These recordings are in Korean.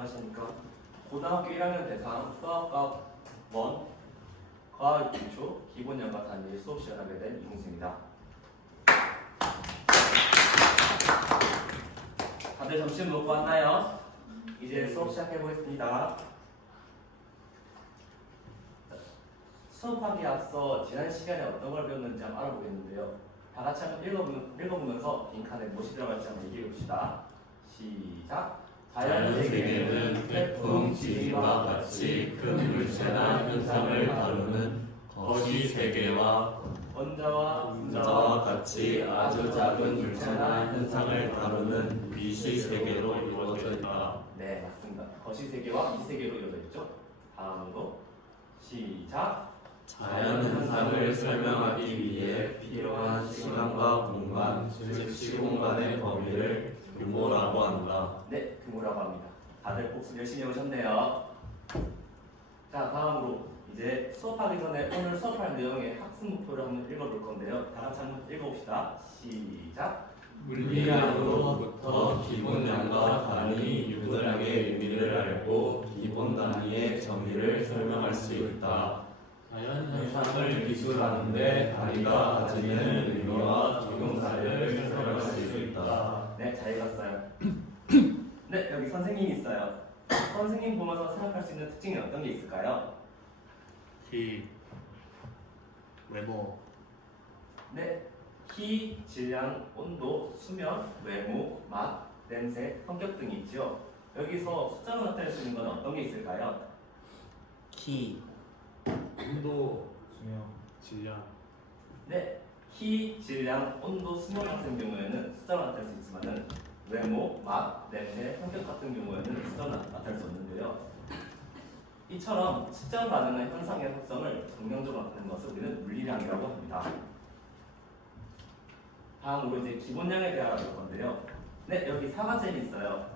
안녕하십니까. 고등학교 1학년 대상 수학과 원 과학 기초 기본 연과 단위 수업 시작하게 된 이승수입니다. 다들 점심 먹고 왔나요? 이제 수업 시작해 보겠습니다. 수업하기 앞서 지난 시간에 어떤 걸 배웠는지 한번 알아보겠는데요. 다 같이 한번 읽어보면서 빈칸에 무엇이 들어갈지 한번 얘기해 봅시다. 시작. 자연세계는 태풍, 지진과 같이 큰 물체나 현상을 다루는 거시세계와 원자와 같이 아주 작은 물체나 현상을 다루는 미시세계로 이루어져 있다. 네, 맞습니다. 거시세계와 미세계로 이루어져 있죠. 다음으로 시작. 자연 현상을 설명하기 위해 필요한 시간과 공간, 즉 시공간의 범위를 규모라고 한다. 네, 규모라고 합니다. 다들 복습 열심히 해오셨네요. 자, 다음으로 이제 수업하기 전에 오늘 수업할 내용의 학습 목표를 한번 읽어볼 건데요. 다 같이 한번 읽어봅시다. 시작. 물리학으로부터 기본량과 단위, 유도량의 의미를 알고 기본 단위의 정의를 설명할 수 있다. 자연현상을 기술하는데 단위가 가지는 의미와 적용사를 설명할 수 있다. 네, 잘 읽었어요. 네, 여기 선생님이 있어요. 선생님 보면서 생각할 수 있는 특징이 어떤 게 있을까요? 키, 외모, 네, 키, 질량, 온도, 수면, 외모, 맛, 냄새, 성격 등이 있죠. 여기서 숫자로 나타낼 수 있는 건 어떤 게 있을까요? 키, 온도, 수명, 질량. 네, 키, 질량, 온도, 수면 같은 경우에는 숫자로 나타낼 수 있지만은 외모, 맛, 냄새, 성격 같은 경우에는 숫자로 나타낼 수 없는데요. 이처럼 숫자로 나타내는 현상의 속성을 긍정적으로 나타내는 것을 우리는 물리량이라고 합니다. 다음으로 이제 기본량에 대해 알아볼 건데요. 네, 여기 사과잼이 있어요.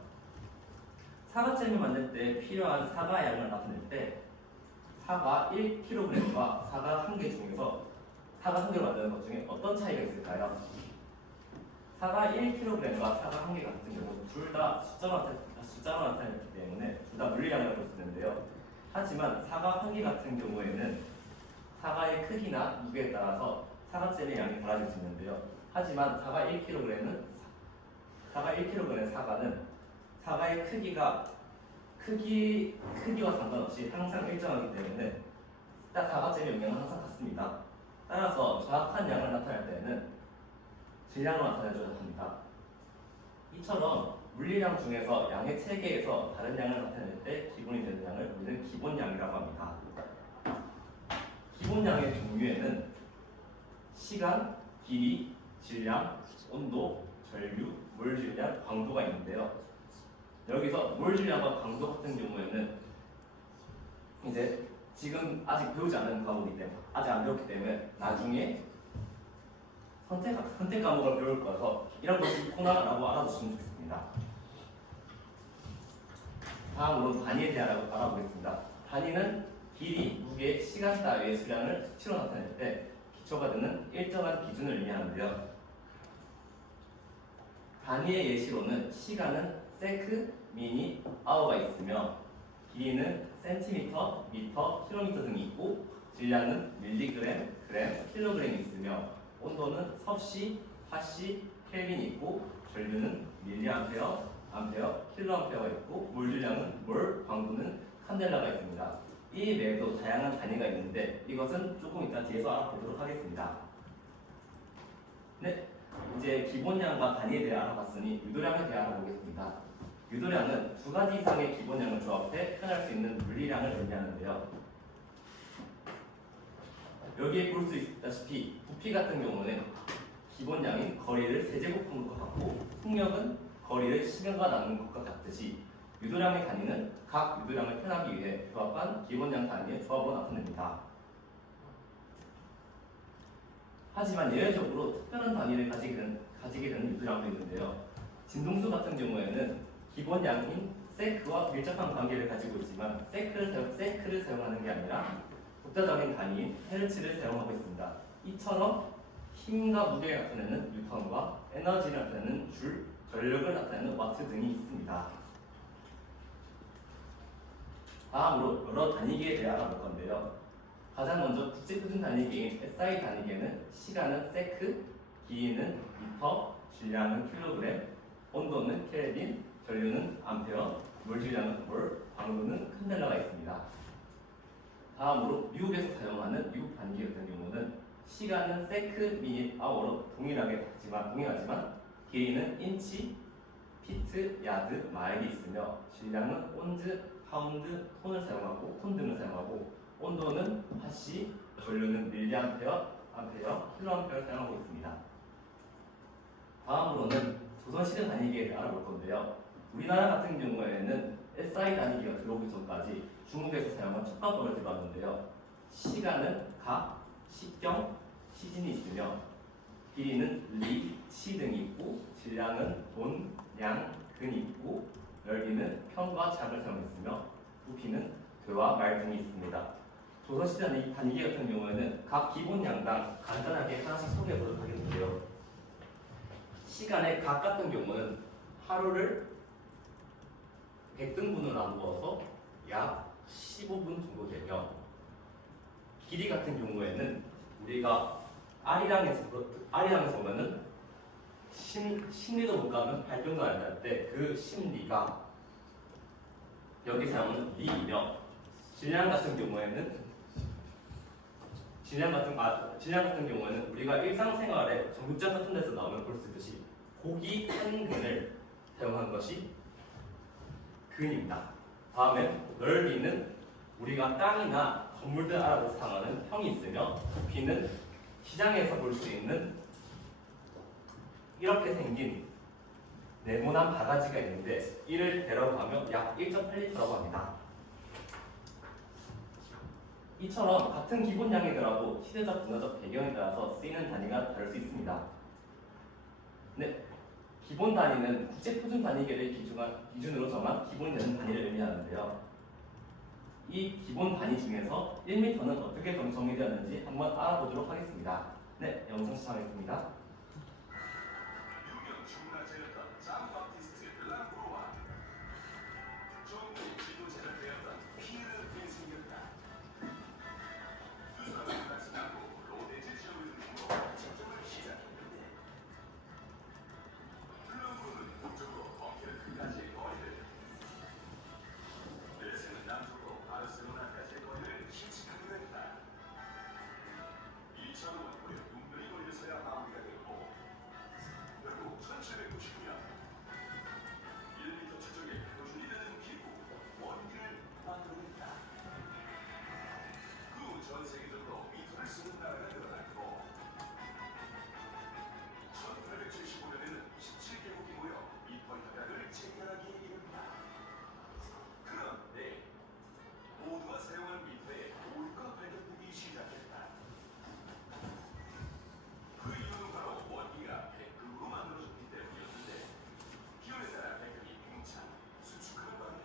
사과잼을 만들 때 필요한 사과 양을 나타낼 때 사과 1kg과 사과 1개 중에서 사과 1개로 만드는 것 중에 어떤 차이가 있을까요? 사과 1kg과 사과 1개 같은 경우 둘 다 숫자로 나타냈기 때문에 둘 다 물리량이라고 볼 수 있는데요. 하지만 사과 1개 같은 경우에는 사과의 크기나 무게에 따라서 사과잼의 양이 달라질 수 있는데요. 하지만 사과 1kg의 사과는 사과의 크기와 상관없이 항상 일정하기 때문에 사과잼의 용량은 항상 같습니다. 따라서 정확한 양을 나타낼 때는 질량으로 나타내줘야 합니다. 이처럼 물리량 중에서 양의 체계에서 다른 양을 나타낼 때 기본이 되는 양을 우리는 기본량이라고 합니다. 기본량의 종류에는 시간, 길이, 질량, 온도, 전류, 몰 질량, 광도가 있는데요. 여기서 몰 질량과 광도 같은 경우에는 이제 지금 아직 배우지 않은 과목이기 때문에 아직 안 배웠기 때문에 나중에 선택 과목을 배울 거라서 이런 것이 있구나라고 알아두시면 좋겠습니다. 다음으로 단위에 대해 알아보겠습니다. 단위는 길이, 무게, 시간 따위의 수량을 수치로 나타낼 때 기초가 되는 일정한 기준을 의미하는데요. 단위의 예시로는 시간은 세크, 미니, 아워가 있으며 길이는 센티미터, 미터, 킬로미터 등이 있고 질량은 밀리그램, 그램, 킬로그램이 있으며 온도는 섭씨, 파씨, 켈빈이 있고 전류는 밀리암페어, 암페어, 킬로암페어가 있고 몰질량은 몰, 광도는 칸델라가 있습니다. 이 외에도 다양한 단위가 있는데 이것은 조금 이따 뒤에서 알아보도록 하겠습니다. 네, 이제 기본량과 단위에 대해 알아봤으니 유도량에 대해 알아보겠습니다. 유도량은 두 가지 이상의 기본량을 조합해 표현할 수 있는 물리량을 의미하는데요. 여기에 볼 수 있다시피 부피 같은 경우는 기본량인 거리를 세제곱한 것과 같고 풍력은 거리를 시간과 나눈 것과 같듯이 유도량의 단위는 각 유도량을 표현하기 위해 조합한 기본량 단위의 조합으로 나타냅니다. 하지만 예외적으로 특별한 단위를 가지게 되는 유도량도 있는데요. 진동수 같은 경우에는 기본량인 세크와 밀접한 관계를 가지고 있지만 세크를 사용하는 게 아니라 독자적인 단위인 헤르츠를 사용하고 있습니다. 이처럼 힘과 무게를 나타내는 뉴턴과 에너지를 나타내는 줄, 전력을 나타내는 와트 등이 있습니다. 다음으로 여러 단위계에 대해 알아볼 건데요. 가장 먼저 국제표준 단위계인 SI 단위계는 시간은 세크, 길이는 미터, 질량은 킬로그램, 온도는 켈빈, 전류는 암페어, 물질량은 몰, 광도는 칸델라가 있습니다. 다음으로 미국에서 사용하는 미국 단위 같은 경우는 시간은 세크, 미닛, 아워로 동일하지만 길이는 인치, 피트, 야드, 마일이 있으며 질량은 온즈, 파운드, 톤 등을 사용하고 온도는 파시, 전류는 밀리암페어, 킬로암페어를 사용하고 있습니다. 다음으로는 조선시대 단위계에 대해 알아볼 건데요. 우리나라 같은 경우에는 SI 단위계가 들어오기 전까지 중국에서 사용한 척박법을 들어왔는데요. 시간은 각, 시경, 시진이 있으며 길이는 리, 치 등이 있고 질량은 돈, 양, 근이 있고 열기는 편과 작을 사용했으며 부피는 되와 말 등이 있습니다. 조선시대 단위계 같은 경우에는 각 기본 양당 간단하게 하나씩 소개해 보도록 하겠는데요. 시간의 각 같은 경우는 하루를 100등분으로 나누어서 약 15분 정도 되며 길이 같은 경우에는 우리가 R이랑에서 보면은 10리도 못 가면 발병도 안 날 때 그 10리가 여기 사용하는 리이며 질량 같은 경우에는 우리가 일상생활에 정육점 같은 데서 나오면 볼 수 있듯이 고기 한 근을 사용한 것이 근입니다. 다음에 넓이는 우리가 땅이나 건물들 알아서 사용하는 평이 있으며 부피는 시장에서 볼 수 있는 이렇게 생긴 네모난 바가지가 있는데 이를 대라고 하면 약 1.8리터라고 합니다. 이처럼 같은 기본량이더라도 시대적 문화적 배경에 따라서 쓰이는 단위가 다를 수 있습니다. 네, 기본 단위는 국제표준 단위계를 기준으로 정한 기본이라는 단위를 의미하는데요. 이 기본 단위 중에서 1m는 어떻게 정의되었는지 한번 알아보도록 하겠습니다. 네, 영상 시작하겠습니다. 유명 중화제였던 장 바티스트 랑브로와 종국 지도자가 되었던 피에르 빈생겼다. 두 사람은 같이 나고 로데즈 지역을 중심으로 작전을 시작했는데 랑브로는 북쪽으로 덩케르크까지의 거리를 레스는 남쪽으로 바르셀로나까지의 거리를 실측하기로 했다. 이 차로는 무려 눈물이 걸려서야 마무리가 됐고 결국 1799년 1m 추적에 표준이 되는 기구 원기를 만들어냈다. 그 후 전 세계적으로 미터를 쓰는 나라가 늘어났고 1875년에는 17개국이 모여 미터 협약을 체결하기에 이른다. 그런데 모두가 사용하는 미터에 오류가 발견되기 시작했다. 그 이유는 바로 원기가 백금으로 만들어졌기 때문이었는데 기온에 따라 백금이 뭉쳐 수축하는 바람에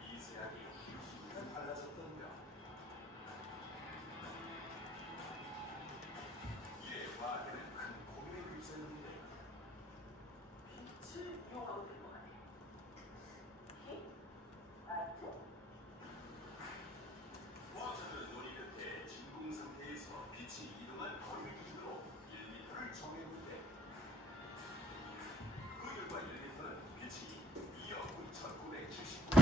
미세하게 기울기가 달라졌던 것. 이에 과학에는 큰 고민을 일으켰는데 빛을 이용하고 들어가네. 빛? 알았죠? 과학자들은 원이 끝에 진공 상태에서 빛이 이동한 거리를 기준으로 1m를 정했는데 그 결과 1m는 빛이 2억 9,979,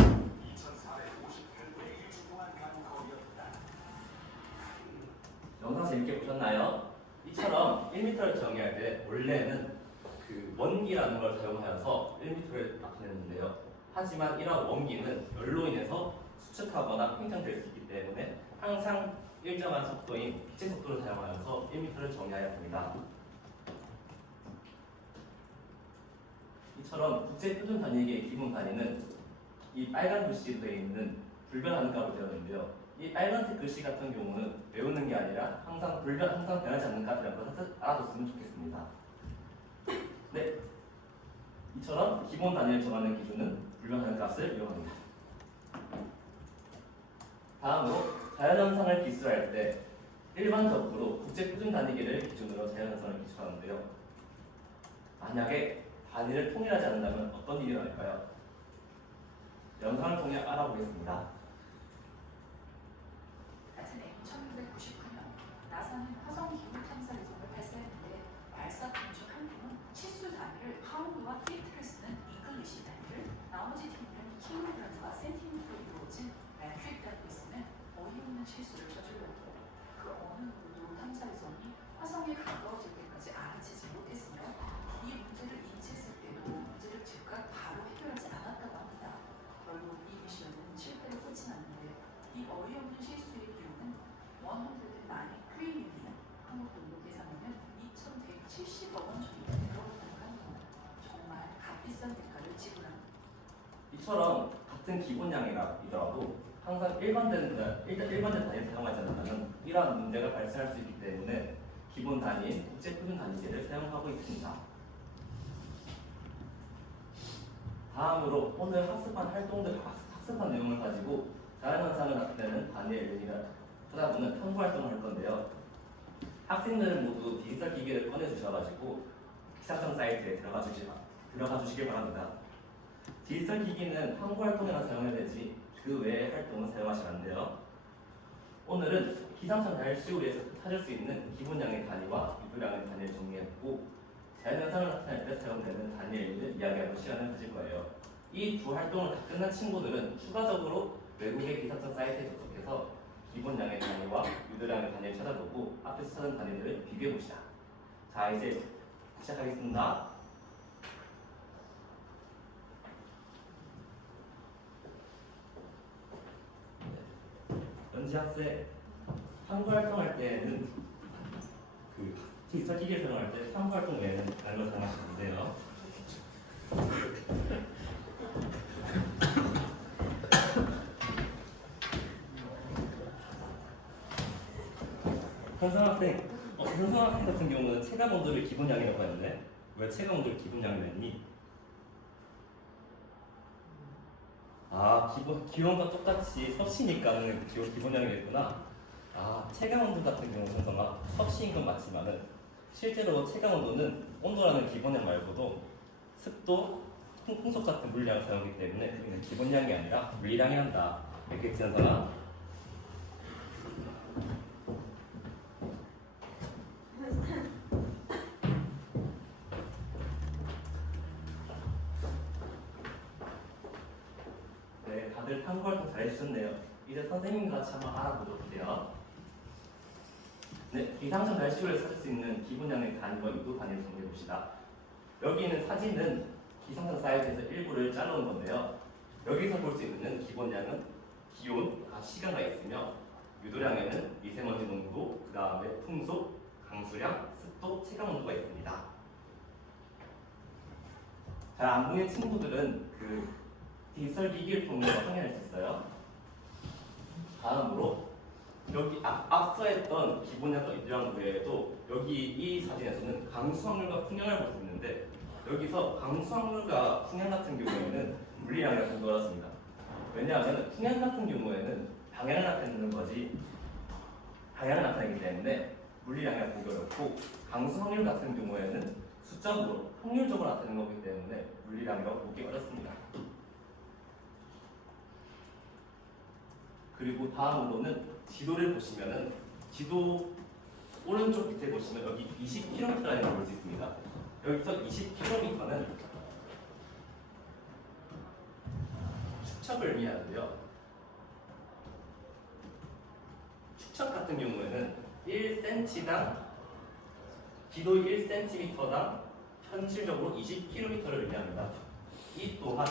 2,458분의 1초 동안 간 거리였다. 영상 재밌게 보셨나요? 이처럼 1m를 정의할 때 원래는 그 원기라는 걸 사용하여서 1m를 나타냈는데요. 하지만 이러한 원기는 열로 인해서 수축하거나 팽창될 수 있기 때문에 항상 일정한 속도인 빛의 속도를 사용하여서 1m를 정의하였습니다. 이처럼 국제표준 단위계의 기본 단위는 이 빨간 글씨로 되어 있는 불변하는 값으로 되었는데요. 이 빨간색 글씨 같은 경우는 외우는 게 아니라 항상 변하지 않는 값이라는 것을 알아뒀으면 좋겠습니다. 네, 이처럼 기본 단위를 정하는 기준은 불변하는 값을 이용합니다. 다음으로 자연현상을 기술할 때 일반적으로 국제표준 단위계를 기준으로 자연현상을 기술하는데요. 만약에 단위를 통일하지 않는다면 어떤 일이 날까요? 영상을 통해 알아보겠습니다. 나사는 화성 기후 탐사위성을 발사했는데 발사품 중 한 팀은 치수 단위를 파운드와 피트를 쓰는 잉글리시 단위를, 나머지 팀은 킬로그램과 센티미터로 이루어진 메트릭 단위를 쓰는 어이없는 실수를 저질렀고, 그 어느 누구도 탐사위성이 화성에 가까워질 때까지 알아채지 못했으며 이 문제를 인지했을 때도 문제를 즉각 바로 해결하지 않았다고 합니다. 결국 이 미션은 실패로 끝이 났는데, 이 어이없는 실수의 비용은 109 million, 한국 돈으로 계산하면 2,170억 원 정도 들어갔다고 합니다. 정말 값비싼 대가를 지불합니다. 이처럼 같은 기본량이더라도 항상 일반된 단위를 사용하지 않으면 이러한 문제가 발생할 수 있기 때문에 기본 단위인 국제표준 단위제를 사용하고 있습니다. 다음으로 오늘 학습한 내용을 가지고 자연현상을 나타내는 단위의 의미를 찾아보는 탐구 활동을 할 건데요. 학생들은 모두 디지털 기기를 꺼내주셔가지고 기상청 사이트에 들어가 주시길 바랍니다. 디지털 기기는 탐구 활동에만 사용해야 되지 그 외의 활동은 사용하시면 안 돼요. 오늘은 기상청 달시우리에서 찾을 수 있는 기본량의 단위와 유도량의 단위를 정리했고, 자연현상을 나타낼 때 사용되는 단위의 의미를 이야기하는 시간을 가질 거예요. 이 두 활동을 다 끝난 친구들은 추가적으로 외국의 기상청 사이트에 접속해서 기본량의 단위와 유도량의 단위를 찾아보고 앞에서 찾은 단위들을 비교해봅시다. 자, 이제 시작하겠습니다. 연지 학생, 탐구 활동할 때는 그 디지털 기기를 사용할 때 탐구 활동 외에는 다른 걸 사용하시면 안 돼요. 현성 학생 같은 경우는 체감 온도를 기본량이라고 하는데 왜 체감 온도를 기본량이라 했니? 아, 기온과 똑같이 섭씨니까는 기본량이겠구나. 아, 체감 온도 같은 경우 현성아 섭씨인 건 맞지만은 실제로 체감 온도는 온도라는 기본량 말고도 습도, 풍속 같은 물량을 사용하기 때문에 그는 기본량이 아니라 물량이 한다. 이렇게 현성아. 네, 다들 탐구 활동 잘해주셨네요. 이제 선생님과 같이 한번 알아보도록 해요. 네, 기상청 날씨를 찾을 수 있는 기본량의 단위와 유도 단위를 정리해봅시다. 여기 있는 사진은 기상청 사이트에서 일부를 잘라온 건데요. 여기서 볼 수 있는 기본량은 기온, 시간가 있으며 유도량에는 미세먼지 농도, 그 다음에 풍속, 강수량, 습도, 체감 온도가 있습니다. 잘 안 보이는 친구들은 그 디지털 기기를 통해 확인할 수 있어요. 다음으로 여기 앞서 했던 기본량과 유도량 외에도 여기 이 사진에서는 강수확률과 풍량을 볼 수 있는데 여기서 강수확률과 풍량 같은 경우에는 물리량이라 공부하였습니다. 왜냐하면 풍량 같은 경우에는 방향을 나타내는 거지 방향을 나타내기 때문에 물리량이라 보기 어렵고, 강수확률 같은 경우에는 숫자로 확률적으로 나타내는 거기 때문에 물리량이라고 보기 어렵습니다. 그리고 다음으로는 지도를 보시면은 지도 오른쪽 밑에 보시면 여기 20km라는 걸 볼 수 있습니다. 여기서 20km는 축척을 의미하는데요. 축척 같은 경우에는 1cm당 기도 1cm당 현실적으로 20km를 의미합니다. 이 또한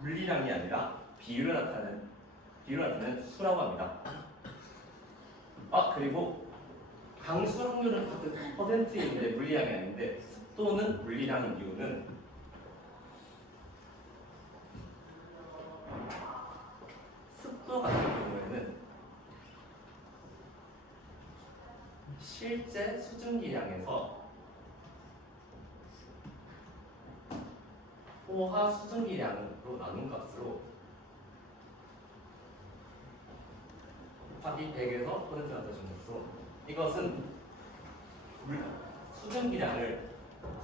물리량이 아니라 비율을 나타내는 수라고 합니다. 그리고 강수 확률은 퍼센트인데 물리량이 아닌데 습도는 물리량인 이유는 습도 같은 경우에는 실제 수증기량에서 호화 수증기량으로 나눈 값으로 곱하기 100에서 퍼센트 나타준 것으로 이것은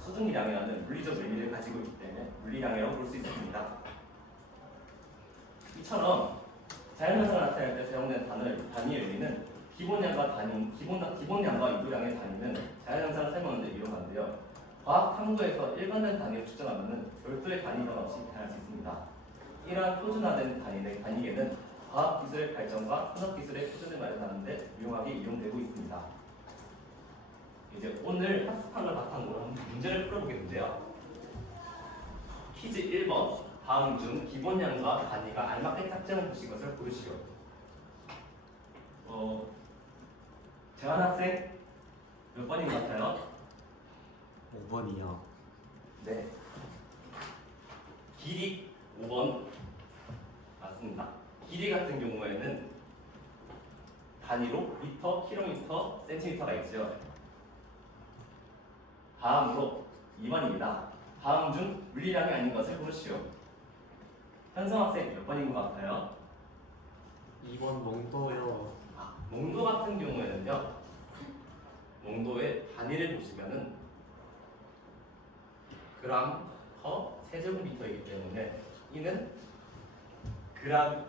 수증기량이라는 물리적 의미를 가지고 있기 때문에 물리량이라고 볼 수 있습니다. 이처럼 자연현상을 나타낼 때 사용된 단위의 의미는 기본량과 유도량의 단위는 자연현상을 설명하는 데 이용하는데요. 과학 탐구에서 일관된 단위를 추정하면 별도의 단위가 없이 다양할 수 있습니다. 이러한 표준화된 단위계는 과학기술의 발전과 산업기술의 표준을 마련하는 데 유용하게 이용되고 있습니다. 이제 오늘 학습한 걸 바탕으로 한번 문제를 풀어보겠는데요. 퀴즈 1번. 다음 중 기본량과 단위가 알맞게 짝지는 것을 고르시오. 재환 학생 몇 번인 것 같아요? 5번이요. 네. 길이 5번 맞습니다. 길이 같은 경우에는 단위로 미터, 킬로미터, 센티미터가 있죠. 다음으로 2번입니다. 다음 중 물리량이 아닌 것을 고르시오. 현성 학생 몇 번인 것 같아요? 2번 몽도요. 농도 같은 경우에는요. 농도의 단위를 보시면은 그램 퍼 세제곱미터이기 때문에 이는 그램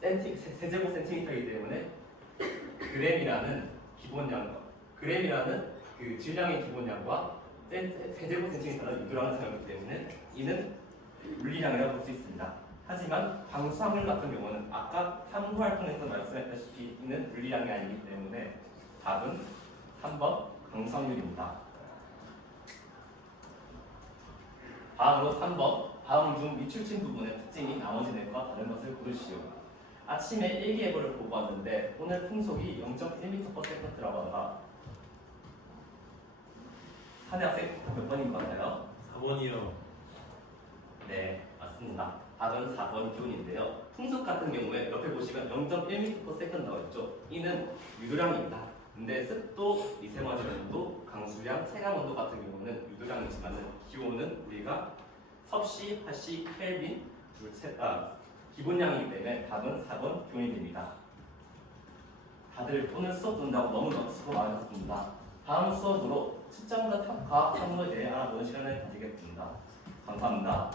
세제곱 센티미터이기 때문에 그램이라는 그 질량의 기본량과 세제곱 센티미터라는 유도량을 사용하기 때문에 이는 물리량이라고 볼 수 있습니다. 하지만 방수화물 같은 경우는 아까 탐구 활동에서 말씀했다시피 이는 물리량이 아니기 때문에 답은 3번 방수화물입니다. 다음으로 3번. 다음 중 미출진 부분의 특징이 나머지 넷과 다른 것을 고르시오. 아침에 일기예보를 보고 왔는데 오늘 풍속이 0.1m/s라고 하다가 한해 학생 몇 번인 것 같아요? 4번이요. 네, 맞습니다. 답은 4번 기온인데요. 풍속 같은 경우에 옆에 보시면 0.1m/s 나와 있죠. 이는 유도량입니다. 근데 습도, 미세먼지 농도, 강수량, 체감 온도 같은 경우는 유도량이지만 기온은 우리가 섭씨, 하씨, 켈빈, 기본량이기 때문에 답은 4번 기온이 됩니다. 다들 오늘 수업 듣는다고 너무 수고 많으셨습니다. 다음 수업으로 측정과 과학 탐구에 대해 알아보는 시간을 가지겠습니다. 감사합니다.